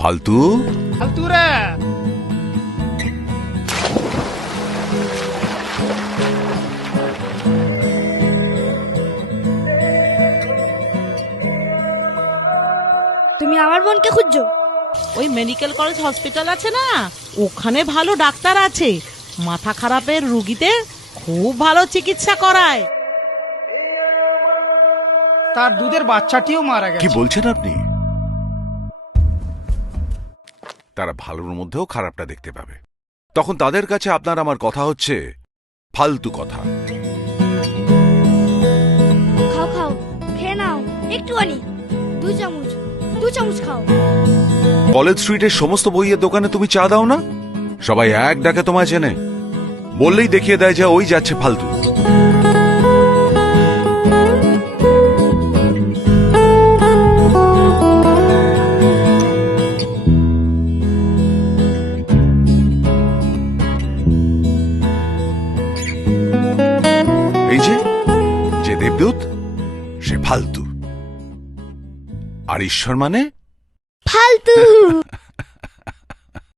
ফালতু ফালতু রে। তুমি আমার বোনকে খুঁজছো? ওই মেডিকেল কলেজ হসপিটাল আছে না, ওখানে ভালো ডাক্তার আছে, মাথা খারাপের রুগীদের খুব ভালো চিকিৎসা করায়। তার দুধের বাচ্চাটিও মারা কি গেছে। বলছেন আপনি? তারা ভালোর মধ্যেও খারাপটা দেখতে পাবে, তখন তাদের কাছে আপনার আমার কথা হচ্ছে ফালতু কথা। খাও খাও, খেয়ে নাও একটুখানি, 2 চামচ খাও। কলেজ স্ট্রিটের সমস্ত বইয়ের দোকানে তুমি চা দাও না? সবাই এক ডাকে তোমায় চেনে, বললেই দেখিয়ে দেয় যে ওই যাচ্ছে ফালতু। এই যে যে দেবদূত, সে ফালতু, আর ঈশ্বর মানে ফালতু।